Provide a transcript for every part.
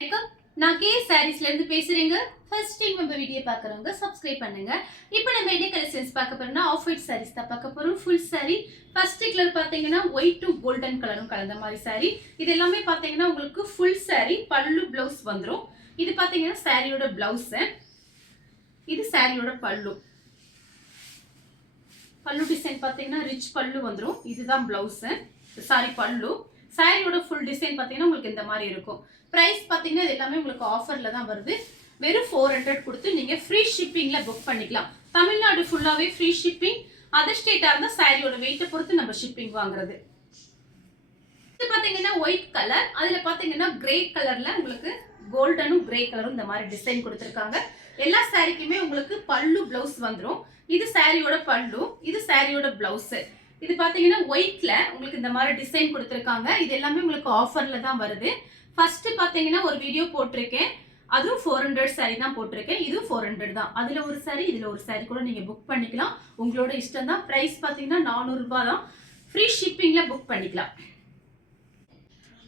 வணக்கம். நான் கே சாரீஸ்ல இருந்து பேசுறேங்க. ஃபர்ஸ்ட் டைம் நம்ம வீடியோ பார்க்குறவங்க சப்ஸ்கிரைப் பண்ணுங்க. இப்போ நம்ம என்ன கலெக்ஷன்ஸ் பார்க்க போறோம்னா ஆஃப் ஒயிட் சாரீஸ் தான் பார்க்க போறோம். ஃபுல் சாரி ஃபர்ஸ்ட் கலர் பார்த்தீங்கன்னா ஒயிட் டு கோல்டன் கலரும் கலந்த மாதிரி சாரி. இது எல்லாமே பார்த்தீங்கன்னா உங்களுக்கு ஃபுல் சாரி பல்லு பிளவுஸ் வந்துடும். இது பார்த்தீங்கன்னா சாரியோட பிளவுஸ், இது சாரியோட பல்லு. பல்லு டிசைன் பார்த்தீங்கன்னா ரிச் பல்லு வந்துடும். இதுதான் பிளவுஸ், சாரி பல்லு. சாரியோட ஃபுல் டிசைன் பார்த்தீங்கன்னா உங்களுக்கு இந்த மாதிரி இருக்கும். பிரைஸ் பார்த்தீங்கன்னா இது எல்லாமே உங்களுக்கு ஆஃபர்ல தான் வருது. வெறும் 400 கொடுத்து நீங்க ஃப்ரீ ஷிப்பிங்ல புக் பண்ணிக்கலாம். தமிழ்நாடு ஃபுல்லாவே ஃப்ரீ ஷிப்பிங். அதர் ஸ்டேட்டா இருந்தா சாரியோட வெயிட்டை பொறுத்து நம்ம ஷிப்பிங் வாங்குறது. இது பார்த்தீங்கன்னா ஒயிட் கலர், அதுல பார்த்தீங்கன்னா கிரே கலர்ல உங்களுக்கு கோல்டனும் கிரே கலரும் இந்த மாதிரி டிசைன் கொடுத்துருக்காங்க. எல்லா சாரிக்குமே உங்களுக்கு பல்லு பிளவுஸ் வந்துடும். இது சாரியோட பல்லு, இது சாரியோட பிளவுஸ். இது பாத்தீங்கன்னா ஒயிட்ல உங்களுக்கு இந்த மாதிரி டிசைன் கொடுத்துருக்காங்க. இது எல்லாமே உங்களுக்கு ஆஃபர்ல தான் வருது. ஃபர்ஸ்ட் பாத்தீங்கன்னா ஒரு வீடியோ போட்டிருக்கேன், அதுவும் 400 சாரி தான் போட்டிருக்கேன். இதுவும் 400 தான். அதுல ஒரு சாரி இதுல ஒரு சாரி கூட நீங்க புக் பண்ணிக்கலாம். உங்களோட இஷ்டம் தான். பிரைஸ் பாத்தீங்கன்னா 400 ரூபாய் தான். ஃப்ரீ ஷிப்பிங்ல புக் பண்ணிக்கலாம்.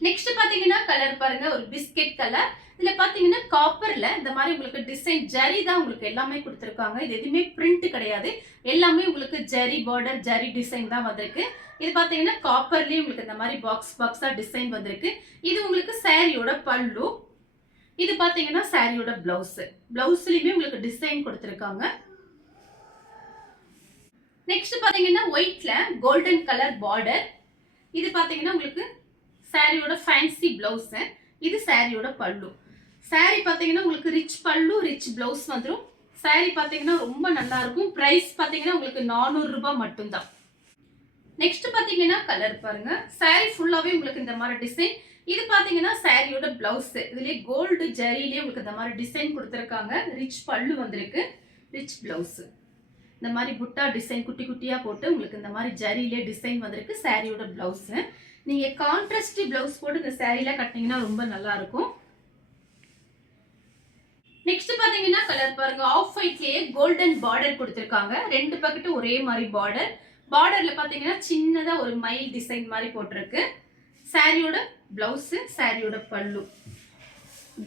நெக்ஸ்ட் பாத்தீங்கன்னா கலர் பாருங்க, ஒரு பிஸ்கெட் கலர். இதுல பாத்தீங்கன்னா காப்பர்ல இந்த மாதிரி உங்களுக்கு டிசைன் ஜரி தான் உங்களுக்கு எல்லாமே கொடுத்துருக்காங்க. இது எதுவுமே பிரிண்ட் கிடையாது, எல்லாமே உங்களுக்கு ஜரி பார்டர் ஜரி டிசைன் தான் வந்திருக்கு. இது பாத்தீங்கன்னா காப்பர்லயே உங்களுக்கு இந்த மாதிரி பாக்ஸ் பாக்ஸா டிசைன் வந்திருக்கு. இது உங்களுக்கு சாரியோட பல்லு. இது பாத்தீங்கன்னா சாரியோட பிளவுஸ். பிளவுஸ்லயுமே உங்களுக்கு டிசைன் கொடுத்துருக்காங்க. நெக்ஸ்ட் பாத்தீங்கன்னா ஒயிட்ல கோல்டன் கலர் பார்டர். இது பாத்தீங்கன்னா உங்களுக்கு சாரியோட ஃபேன்சி பிளவுஸ். இது சாரியோட பல்லு. சாரி பாத்தீங்கன்னா உங்களுக்கு ரிச் பல்லு ரிச் பிளவுஸ் வந்துடும். சாரி பாத்தீங்கன்னா ரொம்ப நல்லா இருக்கும். பிரைஸ் பாத்தீங்கன்னா உங்களுக்கு 400 ரூபாய் மட்டும்தான். நெக்ஸ்ட் பாத்தீங்கன்னா கலர் பாருங்க, சாரி ஃபுல்லாவே உங்களுக்கு இந்த மாதிரி டிசைன். இது பாத்தீங்கன்னா சாரியோட பிளவுஸ். இதுலயே கோல்டு ஜரியிலேயே உங்களுக்கு இந்த மாதிரி டிசைன் கொடுத்துருக்காங்க. ரிச் பல்லு வந்திருக்கு, ரிச் பிளவுஸ். இந்த மாதிரி புட்டா டிசைன் குட்டி குட்டியா போட்டு உங்களுக்கு இந்த மாதிரி ஜரியிலே டிசைன் வந்திருக்கு. சாரியோட பிளவுஸ். நீங்க கான்ட்ராஸ்ட் பிளவுஸ் போட்டு இந்த சாரியில கட்டினீங்கன்னா ரொம்ப நல்லா இருக்கும். நெக்ஸ்ட் பாத்தீங்கன்னா கலர் பாருங்க, ஆஃப் ஒயிட்லயே கோல்டன் பார்டர் கொடுத்திருக்காங்க. ரெண்டு பக்கெட் ஒரே மாதிரி பார்டர். பார்டர்ல பாத்தீங்கன்னா சின்னதா ஒரு மயில் டிசைன் மாதிரி போட்டிருக்கு. சாரியோட பிளவுஸ், சாரியோட பல்லு.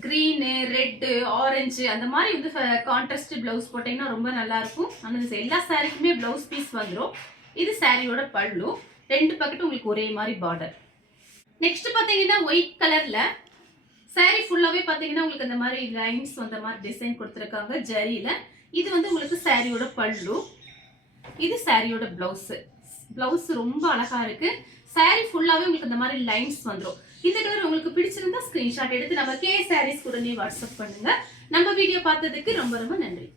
கிரீன், ரெட், ஆரஞ்சு அந்த மாதிரி வந்து கான்ட்ராஸ்ட் பிளவுஸ் போட்டீங்கன்னா ரொம்ப நல்லா இருக்கும். ஆனால் எல்லா சாரிக்குமே பிளவுஸ் பீஸ் வந்துடும். இது சாரியோட பல்லு. ரெண்டு பக்கெட் உங்களுக்கு ஒரே மாதிரி பார்டர். நெக்ஸ்ட் பாத்தீங்கன்னா ஒயிட் கலர்ல சாரி ஃபுல்லாவே பாத்தீங்கன்னா உங்களுக்கு இந்த மாதிரி லைன்ஸ் வந்த மாதிரி டிசைன் கொடுத்துருக்காங்க ஜரியில. இது வந்து உங்களுக்கு சாரியோட பல்லு. இது சாரியோட பிளவுஸ். பிளவுஸ் ரொம்ப அழகா இருக்கு. சாரி ஃபுல்லாவே உங்களுக்கு இந்த மாதிரி லைன்ஸ் வந்துடும். இந்த கலர் உங்களுக்கு பிடிச்சிருந்தா ஸ்கிரீன்ஷாட் எடுத்து நம்ம கே சாரீஸ் உடனே வாட்ஸ்அப் பண்ணுங்க. நம்ம வீடியோ பார்த்ததுக்கு ரொம்ப ரொம்ப நன்றி.